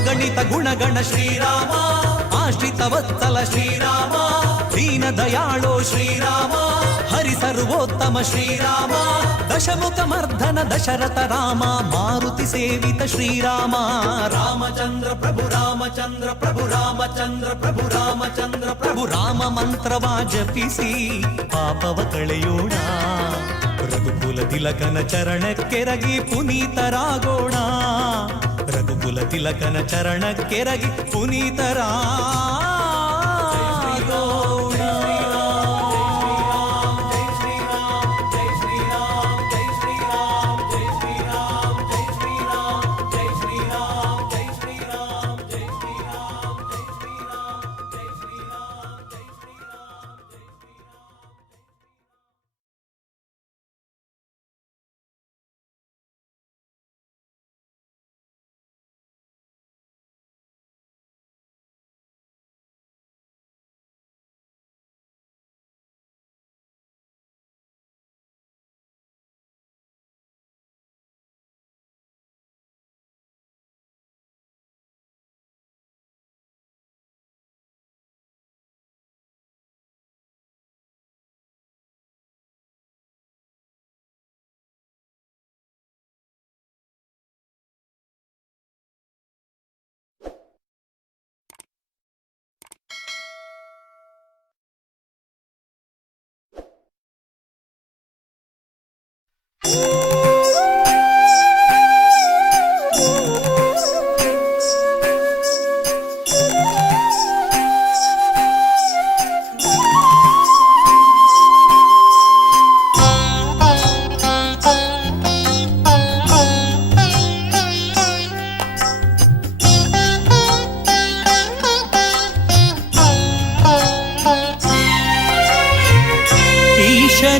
ಅಗಣಿತ ಗುಣಗಣ ಶ್ರೀರಾಮ ಆಶ್ರಿತ ವತ್ಸಲ ಶ್ರೀರಾಮ ದೀನ ದಯಾಳೋ ಶ್ರೀರಾಮ ಹರಿ ಸರ್ವೋತ್ತಮ ಶ್ರೀರಾಮ ದಶಮುಖ ಮರ್ಧನ ದಶರಥ ರಾಮ ಮಾರುತಿ ಸೇವಿತ ಶ್ರೀರಾಮ ರಾಮಚಂದ್ರ ಪ್ರಭು ರಾಮಚಂದ್ರ ಪ್ರಭು ರಾಮಚಂದ್ರ ಪ್ರಭು ರಾಮಚಂದ್ರ ಪ್ರಭು ರಾಮ ಮಂತ್ರವ ಜಪಿಸಿ ಪಾಪವ ಕಳೆಯೋಣ ರಘುಕುಲ ತಿಲಕನ ಚರಣಕ್ಕೆರಗಿ ಪುನೀತರಾಗೋಣ ರಘುಕುಲ ತಿಲಕನ ಚರಣಕ್ಕೆರಗಿ ಪುನೀತರಾಗೋಣ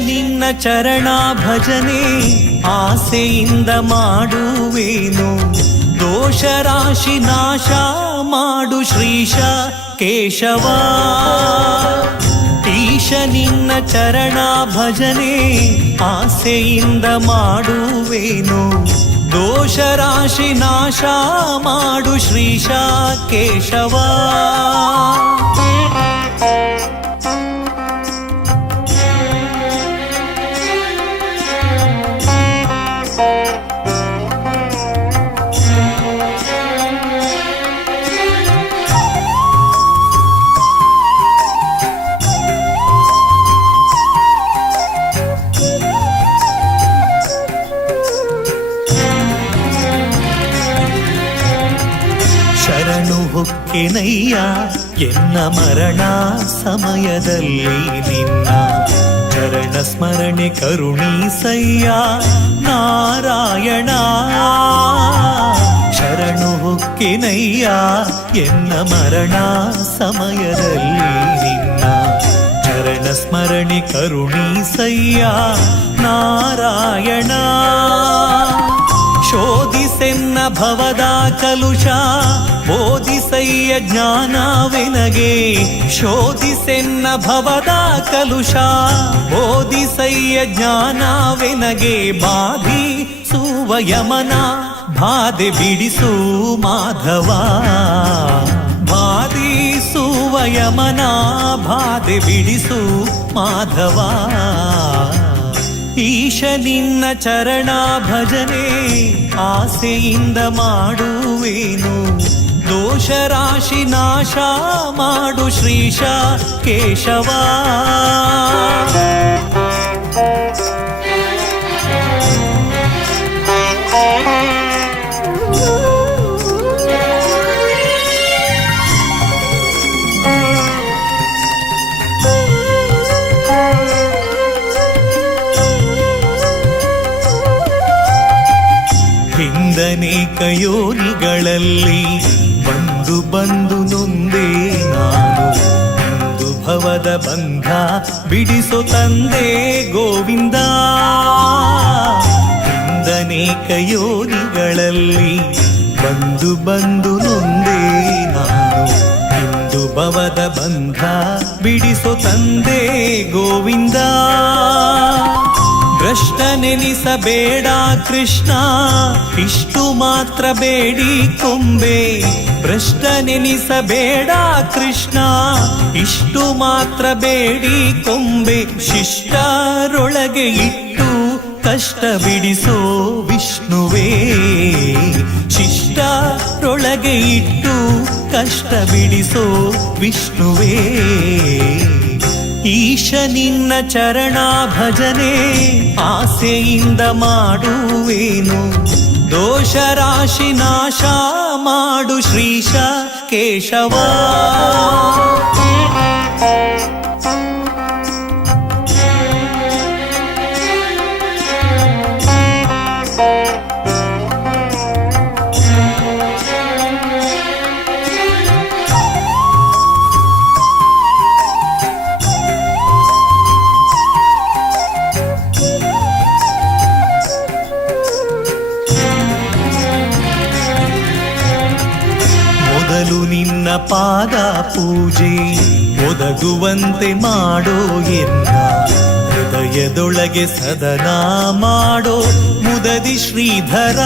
ನಿನ್ನ ಚರಣ ಭಜನೆ ಆಸೆಯಿಂದ ಮಾಡುವೇನು ದೋಷ ರಾಶಿ ನಾಶ ಮಾಡು ಶ್ರೀಶ ಕೇಶವ ಈಶ ನಿನ್ನ ಚರಣ ಭಜನೆ ಆಸೆಯಿಂದ ಮಾಡುವೇನು ದೋಷ ರಾಶಿ ನಾಶ ಮಾಡು ಶ್ರೀಶ ಕೇಶವ ಹೊಕ್ಕೆನಯ್ಯ ಎನ್ನ ಮರಣ ಸಮಯದಲ್ಲಿ ನಿನ್ನ ಚರಣ ಸ್ಮರಣೆ ಕರುಣೀಸಯ್ಯ ನಾರಾಯಣ ಶರಣು ಹೊಕ್ಕೆನಯ್ಯ ಎನ್ನ ಮರಣ ಸಮಯದಲ್ಲಿ ನಿನ್ನ ಚರಣ ಸ್ಮರಣೆ ಕರುಣೀಸಯ್ಯ ನಾರಾಯಣ ಶೋಧಿಸೆನ್ನ ಭವದ ಕಲುಷ ಬೋಧಿಸಯ್ಯ ಜ್ಞಾನವೆನಗೆ ಶೋಧಿಸೆನ್ನ ಭವದ ಕಲುಷ ಬೋಧಿಸಯ್ಯ ಜ್ಞಾನವೆನಗೆ ಬಾಧಿಸುವ ಯಮನ ಬಾಧೆ ಬಿಡಿಸು ಮಾಧವ ಬಾಧಿಸುವ ಯಮನ ಬಾಧೆ ಬಿಡಿಸು ಮಾಧವ ಈಶ ನಿನ್ನ ಚರಣ ಭಜನೆ ಆಸೆಯಿಂದ ಮಾಡುವೇನು ದೋಷ ರಾಶಿ ನಾಶ ಮಾಡು ಶ್ರೀಶ ಕೇಶವ ಹಿಂದನೇಕ ಯೋನಿಗಳಲ್ಲಿ ಬಂದು ಬಂದು ನೊಂದೇ ನಾನು ಒಂದು ಭವದ ಬಂಧ ಬಿಡಿಸೋ ತಂದೆ ಗೋವಿಂದ ಹಿಂದನೇಕ ಯೋನಿಗಳಲ್ಲಿ ಬಂದು ಬಂದು ನೊಂದೇ ನಾನು ಇಂದು ಭವದ ಬಂಧ ಬಿಡಿಸೋ ತಂದೆ ಗೋವಿಂದ ಭ್ರಷ್ಟನೆನಿಸಬೇಡ ಕೃಷ್ಣ, ಇಷ್ಟು ಮಾತ್ರ ಬೇಡಿ ಕೊಂಬೆ. ಭ್ರಷ್ಟನೆನಿಸಬೇಡ ಕೃಷ್ಣ, ಇಷ್ಟು ಮಾತ್ರ ಬೇಡಿ ಕೊಂಬೆ. ಶಿಷ್ಟರೊಳಗೆ ಇಟ್ಟು ಕಷ್ಟ ಬಿಡಿಸೋ ವಿಷ್ಣುವೇ, ಶಿಷ್ಟರೊಳಗೆ ಇಟ್ಟು ಕಷ್ಟ ಬಿಡಿಸೋ ವಿಷ್ಣುವೇ. ಈಶ ನಿನ್ನ ಚರಣ ಭಜನೆ ಆಸೆಯಿಂದ ಮಾಡುವೇನು, ದೋಷ ರಾಶಿ ನಾಶ ಮಾಡು ಶ್ರೀಶ ಕೇಶವ. ನಿನ್ನ ಪಾದ ಪೂಜೆ ಒದಗುವಂತೆ ಮಾಡೋ ಎನ್ನ, ಹೃದಯದೊಳಗೆ ಸದನ ಮಾಡೋ ಮುದದಿ ಶ್ರೀಧರ.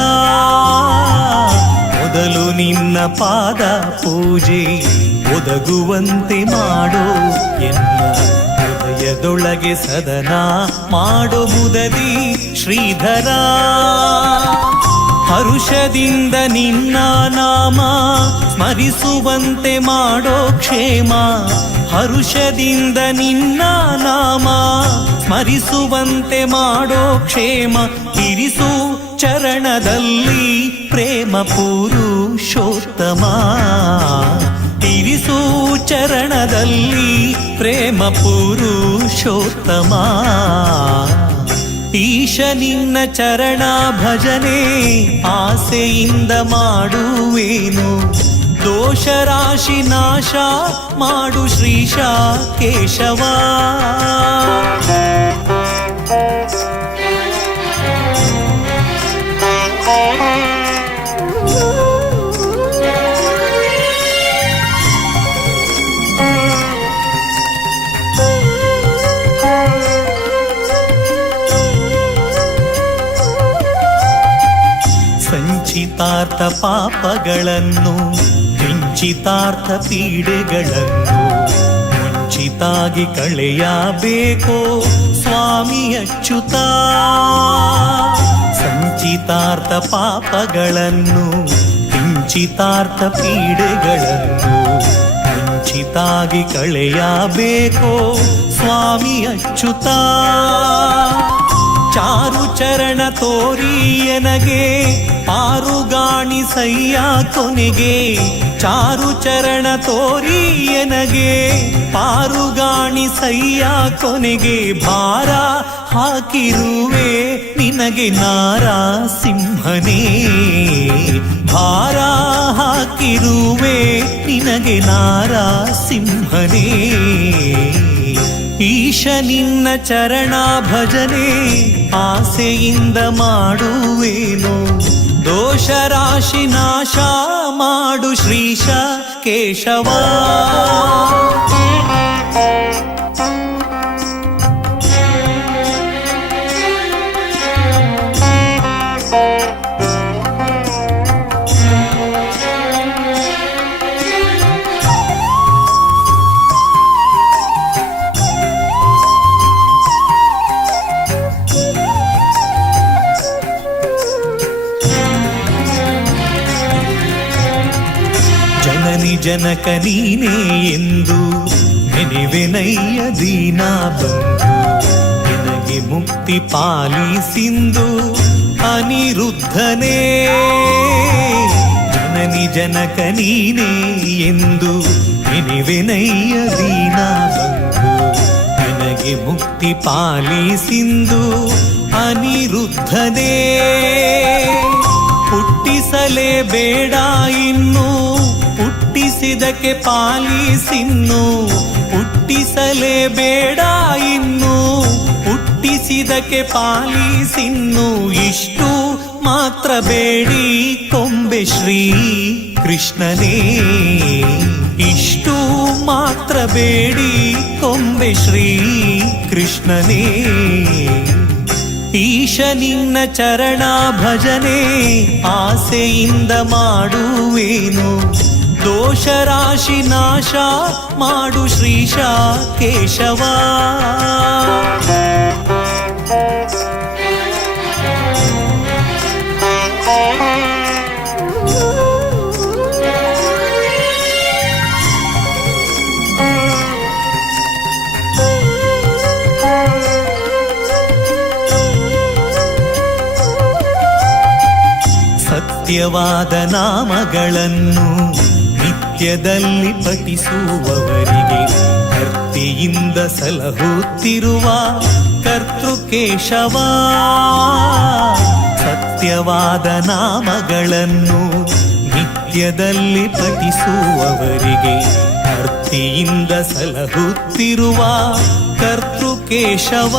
ಮೊದಲು ನಿನ್ನ ಪಾದ ಪೂಜೆ ಒದಗುವಂತೆ ಮಾಡೋ ಎನ್ನ, ಹೃದಯದೊಳಗೆ ಸದನ ಮಾಡೋ ಮುದದಿ ಶ್ರೀಧರ. ಹರುಷದಿಂದ ನಿನ್ನ ನಾಮ ಸ್ಮರಿಸುವಂತೆ ಮಾಡೋ ಕ್ಷೇಮ, ಹರುಷದಿಂದ ನಿನ್ನ ನಾಮ ಸ್ಮರಿಸುವಂತೆ ಮಾಡೋ ಕ್ಷೇಮ. ಇರಿಸು ಚರಣದಲ್ಲಿ ಪ್ರೇಮ ಪುರುಷೋತ್ತಮ, ಇರಿಸು ಚರಣದಲ್ಲಿ ಪ್ರೇಮ ಪುರುಷೋತ್ತಮ. ಈಶ ನಿನ್ನ ಚರಣ ಭಜನೆ ಆಸೆಯಿಂದ ಮಾಡುವೇನು, ದೋಷ ರಾಶಿ ನಾಶ ಮಾಡು ಶ್ರೀಶ ಕೇಶವ. ಸಂಚಿತಾರ್ಥ ಪಾಪಗಳನ್ನು, ಕಿಂಚಿತಾರ್ಥ ಪೀಡೆಗಳನ್ನು ಮುಂಚಿತಾಗಿ ಕಳೆಯಬೇಕೋ ಸ್ವಾಮಿ ಅಚ್ಯುತ. ಸಂಚಿತಾರ್ಥ ಪಾಪಗಳನ್ನು, ಕಿಂಚಿತಾರ್ಥ ಪೀಡೆಗಳನ್ನು ಮುಂಚಿತಾಗಿ ಕಳೆಯಬೇಕೋ ಸ್ವಾಮಿ ಅಚ್ಯುತ. ಚಾರು ಚರಣ ತೋರಿಯನಗೆ ಪಾರುಗಾಣಿಸಯ್ಯ ಕೊನೆಗೆ, ಚಾರು ಚರಣ ತೋರಿಯನಗೆ ಪಾರುಗಾಣಿಸಯ್ಯ ಕೊನೆಗೆ. ಭಾರ ಹಾಕಿರುವೆ ನಿನಗೆ ನಾರಸಿಂಹನೇ, ಭಾರ ಹಾಕಿರುವೆ ನಿನಗೆ ನಾರಸಿಂಹನೇ. ಈಶ ನಿನ್ನ ಚರಣ ಭಜನೆ ಆಸೆಯಿಂದ ಮಾಡುವೇನು, ದೋಷ ರಾಶಿ ನಾಶ ಮಾಡು ಶ್ರೀಶ ಕೇಶವ. ಜನಕ ನೀನೇ ಎಂದು ನೆನೆವೆನಯ್ಯ ದೀನ ಬಂಧು, ನಿನಗೆ ಮುಕ್ತಿ ಪಾಲಿಸಿಂದು ಅನಿರುದ್ಧನೇ. ಜನನಿ ಜನಕ ನೀನೇ ಎಂದು ನೆನೆವೆನಯ್ಯ ದೀನ ಬಂಧು, ನಿನಗೆ ಮುಕ್ತಿ ಪಾಲಿಸಿಂದು ಅನಿರುದ್ಧನೇ. ಹುಟ್ಟಿಸಲೇಬೇಡ ಇನ್ನು ಹುಟ್ಟಿಸಿದಕ್ಕೆ ಪಾಲಿಸಿನ್ನು, ಹುಟ್ಟಿಸಲೇಬೇಡ ಇನ್ನು ಹುಟ್ಟಿಸಿದಕ್ಕೆ ಪಾಲಿಸಿನ್ನು. ಇಷ್ಟು ಮಾತ್ರ ಬೇಡಿ ಕೊಂಬೆ ಶ್ರೀ ಕೃಷ್ಣನೇ, ಇಷ್ಟು ಮಾತ್ರ ಬೇಡಿ ಕೊಂಬೆ ಶ್ರೀ ಕೃಷ್ಣನೇ. ಈಶ ನಿನ್ನ ಚರಣ ಭಜನೆ ಆಸೆಯಿಂದ ಮಾಡುವೇನು, ದೋಷ ರಾಶಿ ನಾಶ ಮಾಡು ಶ್ರೀಶ ಕೇಶವ. ಸತ್ಯವಾದ ನಾಮಗಳನ್ನು ನಿತ್ಯದಲ್ಲಿ ಪಠಿಸುವವರಿಗೆ ಭಕ್ತಿಯಿಂದ ಸಲಹುತ್ತಿರುವ ಕರ್ತೃಕೇಶವ. ಸತ್ಯವಾದ ನಾಮಗಳನ್ನು ನಿತ್ಯದಲ್ಲಿ ಪಠಿಸುವವರಿಗೆ ಭಕ್ತಿಯಿಂದ ಸಲಹುತ್ತಿರುವ ಕರ್ತೃಕೇಶವ.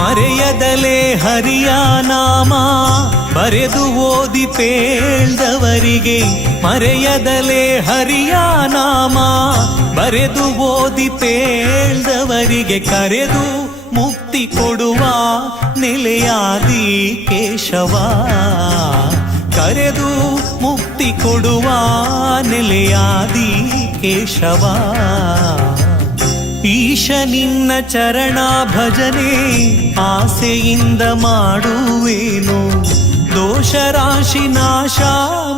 ಮರೆಯದಲೇ ಹರಿಯ ನಾಮ ಬರೆದು ಓದಿ ಪೇಳ್ದವರಿಗೆ, ಮರೆಯದಲೇ ಹರಿಯ ನಾಮ ಬರೆದು ಓದಿ ಪೇಳ್ದವರಿಗೆ ಕರೆದು ಮುಕ್ತಿ ಕೊಡುವ ನೆಲೆಯಾದಿ ಕೇಶವ. ಕರೆದು ಮುಕ್ತಿ ಕೊಡುವ ನೆಲೆಯಾದಿ ಕೇಶವ. ಈಶ ನಿನ್ನ ಚರಣ ಭಜನೆ ಆಸೆಯಿಂದ ಮಾಡುವೇನು, ದೋಷ ರಾಶಿ ನಾಶ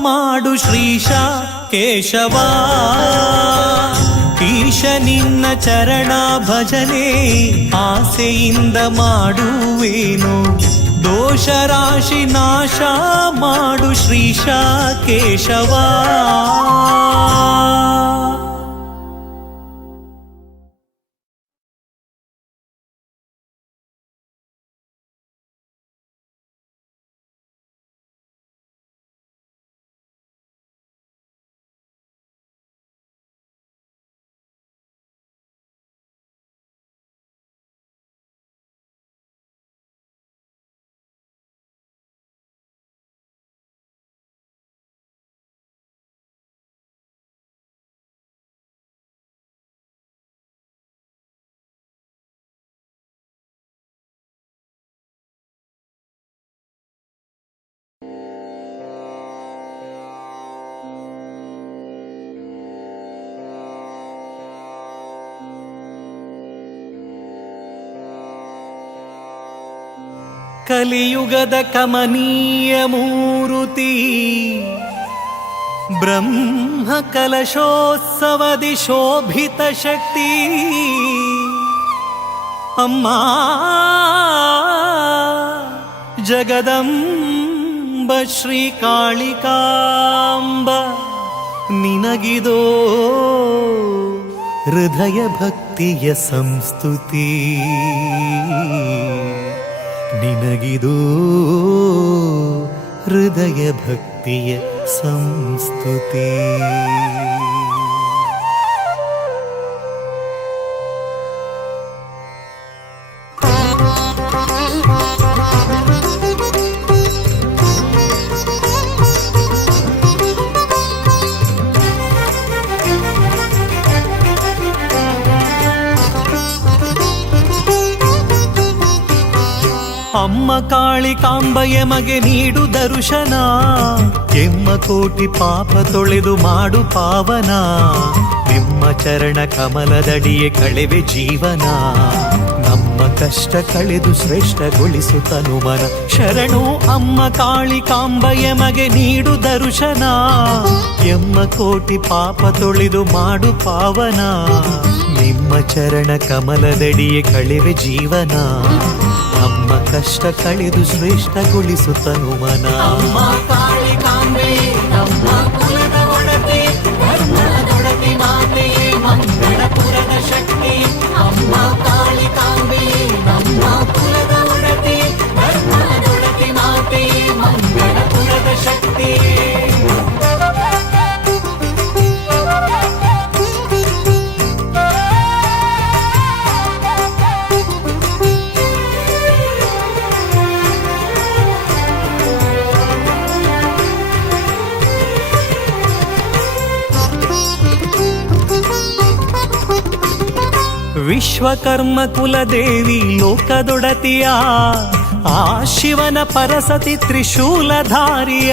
ಮಾಡು ಶ್ರೀಶ ಕೇಶವ. ಈಶ ನಿನ್ನ ಚರಣ ಭಜನೆ ಆಸೆಯಿಂದ ಮಾಡುವೇನು, ದೋಷ ರಾಶಿ ನಾಶ ಮಾಡು ಶ್ರೀಶ ಕೇಶವ. ಕಲಿಯುಗದ ಕಮನೀಯ ಮೂರುತಿ ಬ್ರಹ್ಮ ಕಲಶೋತ್ಸವದಿ ಶೋಭಿತ ಶಕ್ತಿ ಅಮ್ಮ ಜಗದಂಬ ಶ್ರೀ ಕಾಳಿಕಾಂಬ. ನಿನಗಿದೋ ಹೃದಯ ಭಕ್ತಿಯ ಸಂಸ್ತುತಿ, ನಿನಗಿದೋ ಹೃದಯ ಭಕ್ತಿಯ ಸಂಸ್ತುತಿ. ಅಮ್ಮ ಕಾಳಿಕಾಂಬೆಯ ಮಗೆ ನೀಡು ದರ್ಶನ, ಎಮ್ಮ ಕೋಟಿ ಪಾಪ ತೊಳೆದು ಮಾಡು ಪಾವನ. ನಿಮ್ಮ ಚರಣ ಕಮಲದಡಿಯೇ ಕಳೆವೆ ಜೀವನ, ನಮ್ಮ ಕಷ್ಟ ಕಳೆದು ಶ್ರೇಷ್ಠಗೊಳಿಸು ತನುಮನ. ಶರಣು ಅಮ್ಮ ಕಾಳಿಕಾಂಬೆಯ ಮಗೆ ನೀಡು ದರ್ಶನ, ಎಮ್ಮ ಕೋಟಿ ಪಾಪ ತೊಳೆದು ಮಾಡು ಪಾವನ. ನಿಮ್ಮ ಚರಣ ಕಮಲದಡಿಯೇ ಕಳೆವೆ ಜೀವನ, ನಮ್ಮ ಕಷ್ಟ ಕಳೆದು ಶ್ರೇಷ್ಠಗೊಳಿಸು ತನುಮನ. ಅಮ್ಮ ಕಾಳಿಕಾಂಬೆ ನಮ್ಮ ಕುಲದ ಒಡತಿ, ಧರ್ಮದೊಡತಿ ಮಾತೆಯೇ ಮಂಗಳಪುರದ ಶಕ್ತಿ. ಅಮ್ಮ ಕಾಳಿಕಾಂಬೆ ನಮ್ಮ ಕುಲದ ಒಡತಿ, ಧರ್ಮದೊಡತಿ ಮಾತೆಯೇ ಮಂಗಳಪುರದ ಶಕ್ತಿ. ವಿಶ್ವಕರ್ಮ ಕುಲದೇವಿ ಲೋಕದೊಡತಿಯ ಆ ಶಿವನ ಪರಸತಿ ತ್ರಿಶೂಲಧಾರಿಯ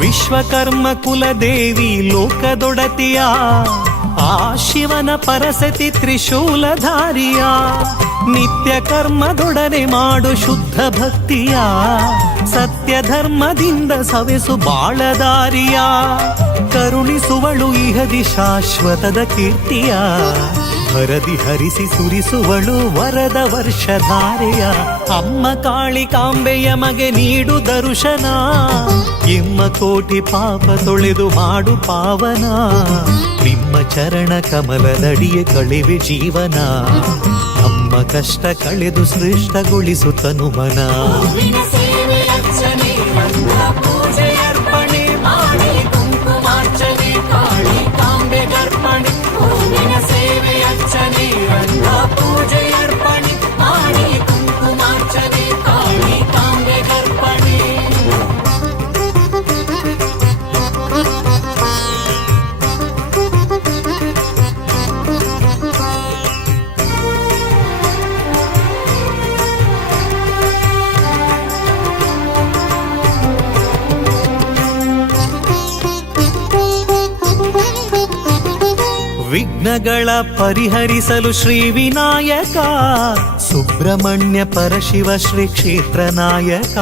ವಿಶ್ವಕರ್ಮ ಕುಲದೇವಿ ಲೋಕದೊಡತಿಯ ಆ ಶಿವನ ಪರಸತಿ ತ್ರಿಶೂಲಧಾರಿಯ ನಿತ್ಯ ಕರ್ಮದೊಡನೆ ಮಾಡು ಶುದ್ಧ ಭಕ್ತಿಯ ಸತ್ಯ ಧರ್ಮದಿಂದ ಸವೆಸು ಬಾಳದಾರಿಯ ಕರುಣಿಸುವಳು ಇಹದಿ ಶಾಶ್ವತದ ಕೀರ್ತಿಯ ಹರದಿ ಹರಿಸಿ ಸುರಿಸುವಳು ವರದ ವರ್ಷಧಾರೆಯ ಅಮ್ಮ ಕಾಳಿಕಾಂಬೆಯ ಮಗೆ ನೀಡು ದರ್ಶನ ಎಮ್ಮ ಕೋಟಿ ಪಾಪ ತೊಳೆದು ಮಾಡು ಪಾವನ ನಿಮ್ಮ ಚರಣ ಕಮಲದಡಿಯೇ ಕಳೆವೆ ಜೀವನ ನಮ್ಮ ಕಷ್ಟ ಕಳೆದು ಶ್ರೇಷ್ಠಗೊಳಿಸು ತನುಮನ ಹೂವಿನ ಸೇವೆ ಅರ್ಚನೆ ರಂಗ ಪೂಜೆ ಅರ್ಪಣೆ ಮಾಡಿ ಕುಂಕುಮಾರ್ಚನೆ ಕಾಳಿಕಾಂಬೆ ಗರ್ಪಣೆ ಹೂವಿನ ಸೇವೆ ಅರ್ಚನೆ ರಂಗ ಪೂಜೆ ಅರ್ಪಣೆ ಮಾಡಿ ಕುಂಕುಮಾರ್ಚನೆ ಕಾಳಿಕಾಂಬೆ ಗರ್ಪಣೆ ವಿಘ್ನಗಳ ಪರಿಹರಿಸಲು ಶ್ರೀ ವಿನಾಯಕ ಸುಬ್ರಹ್ಮಣ್ಯ ಪರಶಿವ ಶ್ರೀ ಕ್ಷೇತ್ರ ನಾಯಕ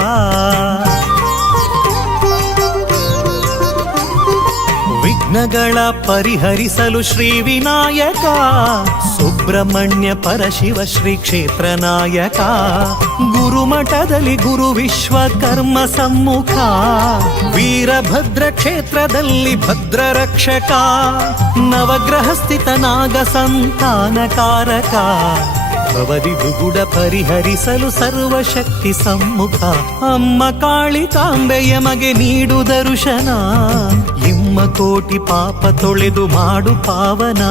ವಿಘ್ನಗಳ ಪರಿಹರಿಸಲು ಶ್ರೀ ವಿನಾಯಕ ಸುಬ್ರಹ್ಮಣ್ಯ ಪರಶಿವ ಶ್ರೀ ಕ್ಷೇತ್ರ ನಾಯಕ ಗುರುಮಠದಲ್ಲಿ ಗುರು ವಿಶ್ವಕರ್ಮ ಸಮ್ಮುಖ ವೀರಭದ್ರ ಕ್ಷೇತ್ರದಲ್ಲಿ ಭದ್ರ ರಕ್ಷಕ ನವಗ್ರಹ ಸ್ಥಿತ ನಾಗ ಸಂತಾನಕಾರಕ ಭವದಿ ದುಗುಡ ಪರಿಹರಿಸಲು ಸರ್ವಶಕ್ತಿ ಸಮ್ಮುಖ ಅಮ್ಮ ಕಾಳಿಕಾಂಬೆಯ ಮಗೆ ನೀಡು ದರ್ಶನ ಎಮ್ಮ ಕೋಟಿ ಪಾಪ ತೊಳೆದು ಮಾಡು ಪಾವನ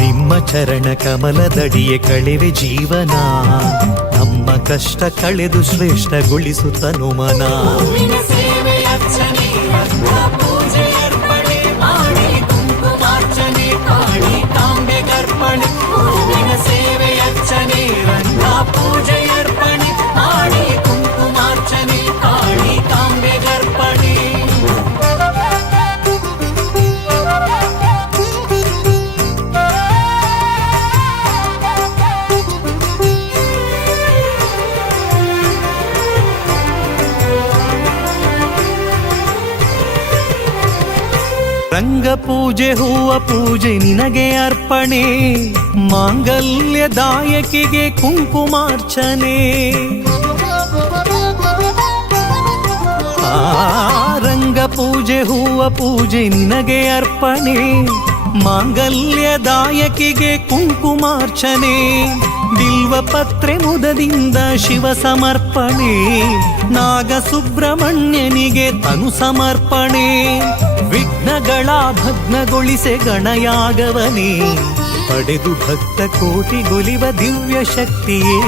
ನಿಮ್ಮ ಚರಣ ಕಮಲದಡಿಯೇ ಕಳೆವೆ ಜೀವನ ನಮ್ಮ ಕಷ್ಟ ಕಳೆದು ಶ್ರೇಷ್ಠಗೊಳಿಸು ತನುಮನ ಹೂವಿನ ಸೇವೆ ಅರ್ಚನೆ ರಂಗ ಪೂಜೆ ಅರ್ಪಣೆ ಮಾಡಿ ಕುಂಕುಮಾರ್ಚನೆ ಕಾಳಿಕಾಂಬೆ ಗರ್ಪಣೆ ಹೂವಿನ ಸೇವೆ ಅರ್ಚನೆ ರಂಗ ಪೂಜೆ ಅರ್ಪಣೆ ಮಾಡಿ ಕುಂಕುಮಾರ್ಚನೆ ಕಾಳಿಕಾಂಬೆ ಗರ್ಪಣೆ ರಂಗ ಪೂಜೆ ಹೂವ ಪೂಜೆ ನಿನಗೆ ಅರ್ಪಣೆ ಮಾಂಗಲ್ಯದಾಯಕಿಗೆ ಕುಂಕುಮಾರ್ಚನೆ ರಂಗ ಪೂಜೆ ಹೂವ ಪೂಜೆ ನಿನಗೆ ಅರ್ಪಣೆ ಮಾಂಗಲ್ಯದಾಯಕಿಗೆ ಕುಂಕುಮಾರ್ಚನೆ ಬಿಲ್ವ ಪತ್ರೆ ಮುದದಿಂದ ಶಿವ ಸಮರ್ಪಣೆ ನಾಗ ಸುಬ್ರಹ್ಮಣ್ಯನಿಗೆ ತನು ಸಮರ್ಪಣೆ ವಿಘ್ನಗಳ ಭಗ್ನಗೊಳಿಸೆ ಗಣಯಾಗವನೇ ಪಡೆದು ಭಕ್ತ ಕೋಟಿಗೊಲಿವ ದಿವ್ಯ ಶಕ್ತಿಯೇ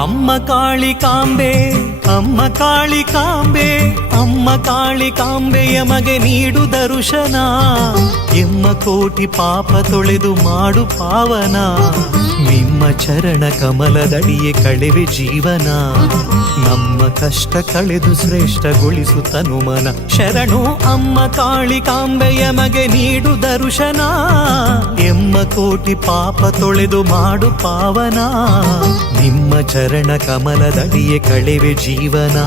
ಅಮ್ಮ ಕಾಳಿಕಾಂಬೆ ಅಮ್ಮ ಕಾಳಿಕಾಂಬೆ ಅಮ್ಮ ಕಾಳಿಕಾಂಬೆಯ ಮಗೆ ನೀಡು ದರ್ಶನ ಎಮ್ಮ ಕೋಟಿ ಪಾಪ ತೊಳೆದು ಮಾಡು ಪಾವನ ನಿಮ್ಮ ಚರಣ ಕಮಲದಡಿಯೇ ಕಳೆವೆ ಜೀವನ ನಮ್ಮ ಕಷ್ಟ ಕಳೆದು ಶ್ರೇಷ್ಠಗೊಳಿಸು ತನುಮನ ಶರಣು ಅಮ್ಮ ಕಾಳಿಕಾಂಬೆಯ ಮಗೆ ನೀಡು ದರ್ಶನ ಎಮ್ಮ ಕೋಟಿ ಪಾಪ ತೊಳೆದು ಮಾಡು ಪಾವನ ನಿಮ್ಮ ಚರಣ ಕಮಲದಡಿಯೇ ಕಳೆವೆ ಜೀವನ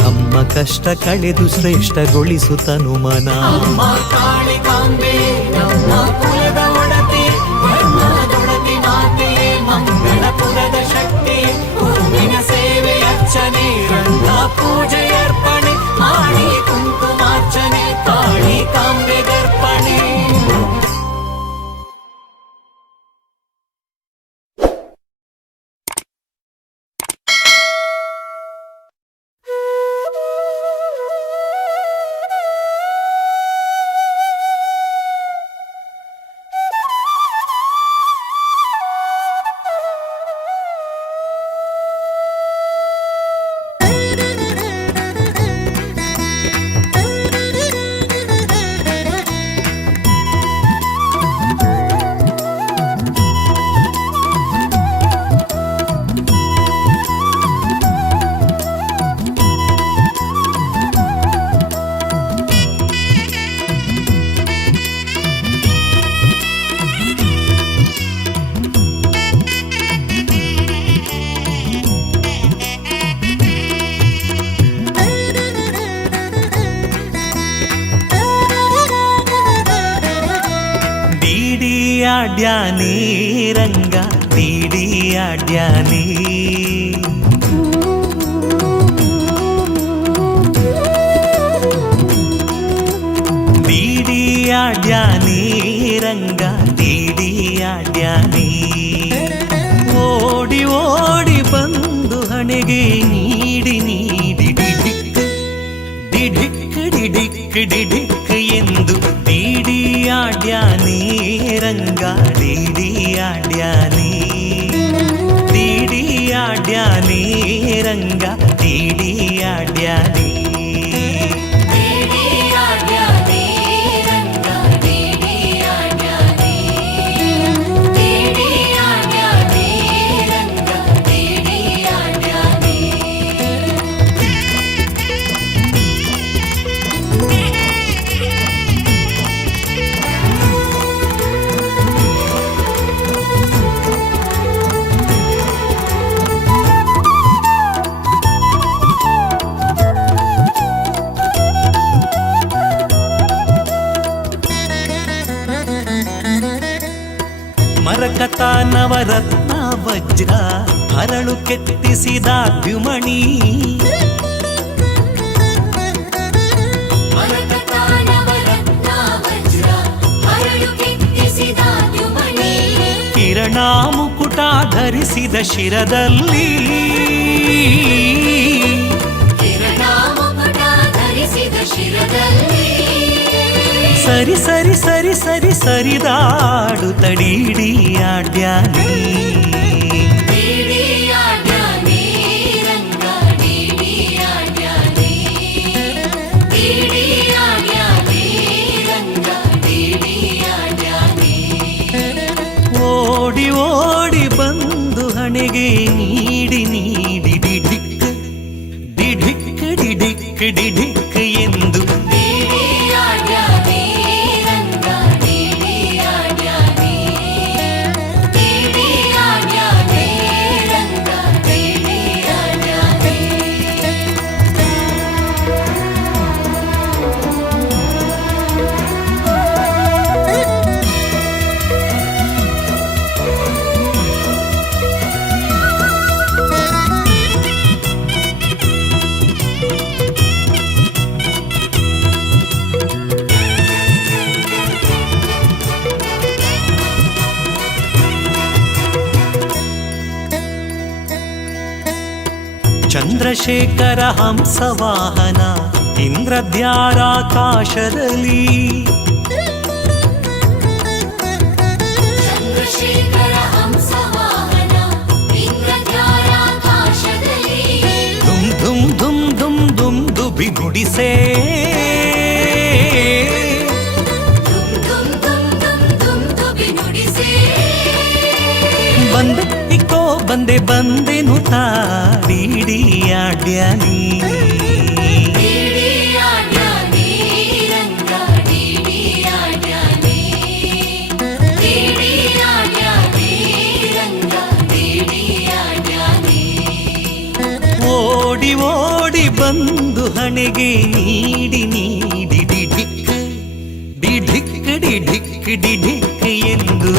ನಮ್ಮ ಕಷ್ಟ ಕಳೆದು ಶ್ರೇಷ್ಠಗೊಳಿಸು ತನುಮನ ಅಮ್ಮ ಕಾಳಿಕಾಂಬೆ ನಮ್ಮ ಕುಲದ ಒಡತಿ ಧರ್ಮದೊಡತಿ ಮಾತೆಯೇ ಮಂಗಳಪುರದ ಶಕ್ತಿ ಹೂವಿನ ಸೇವೆ ಅರ್ಚನೆ ರಂಗ ಪೂಜೆ ಅರ್ಪಣೆ ಮಾಡಿ ಕುಂಕುಮಾರ್ಚನೆ ಕಾಳಿಕಾಂಬೆ ಗರ್ಪಣೆ ಆಡ್ಯಾನೇ ರಂಗ ಡಿಡಿ ಆಡ್ಯಾನೇ ಡಿಡಿ ಆಡ್ಯಾನೇ ರಂಗ ಡಿಡಿ ಆಡ್ಯಾನೇ ಓಡಿ ಓಡಿ ಬಂದು ಹಣೆಗೆ ನೀಡಿ ನೀಡಿ ಡಿಡಿಕ್ ಡಿಡಿಕ್ ಡಿಡಿಕ್ ಡಿಡಿಕ್ ಎಂದು ಡಿಡಿ ಆಡ್ಯಾನೇ ರಂಗ ಡಿಡಿ ಆಡ್ಯಾನೇ ಡಿಡಿ ಆಡ್ಯಾನೇ ರಂಗ ಡಿಡಿ ಆಡ್ಯಾನೇ ಮರಕತ ನವರತ್ನ ವಜ್ರ ಹರಳು ಕೆತ್ತಿಸಿದ ದ್ಯುಮಣಿ ಕಿರಣ ಮುಕುಟ ಧರಿಸಿದ ಶಿರದಲ್ಲಿ ಸರಿ ಸರಿ ಸರಿ ಸರಿ ಸರಿದಾಡು ತಡೀಡಿ ಆಡ್ಯಾನೇ ಓಡಿ ಓಡಿ ಬಂದು ಹಣೆಗೆ ನೀಡಿ ನೀಡಿ ಡಿಡಿಕ್ ಡಿಡಿಕ್ ಡಿಡಿಕ್ ಡಿಡಿಕ್ ಎಂದು ಚಂದ್ರಶೇಖರ ಹಂಸವಾಹನ ಇಂದ್ರದ್ಯಾರಾಕಾಶದಲ್ಲಿ ಧುಮ್ ಧುಮ್ ಧುಮ್ ಧುಮ್ ಧುಮ್ ದುಬಿ ನುಡಿಸೇ ಬಂದೆ ಇಕ್ಕೋ ಬಂದೆ ಬಂದೆನು ತಾಡಿಡಿ ಆಡ್ಯಾನೇ ಓಡಿ ಓಡಿ ಬಂದು ಹಣೆಗೆ ನೀಡಿ ನೀಡಿ ಡಿಡಿಕ್ ಡಿಡಿಕ್ ಡಿಡಿಕ್ ಡಿಡಿಕ್ ಎಂದು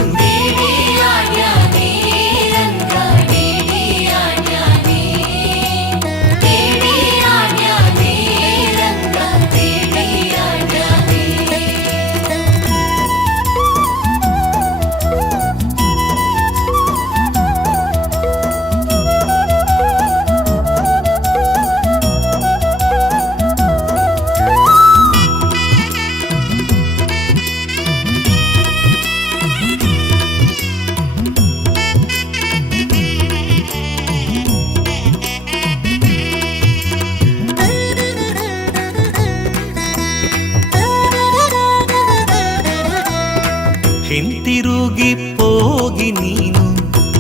ಹಿಂತಿರುಗಿ ಹೋಗಿ ನೀನು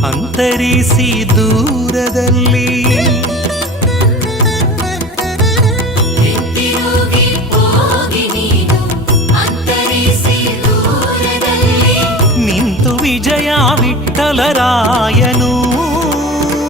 ಅಂತರಿಸಿ ದೂರದಲ್ಲಿ ನಿಂತು ವಿಜಯ ವಿಠಲರಾಯನು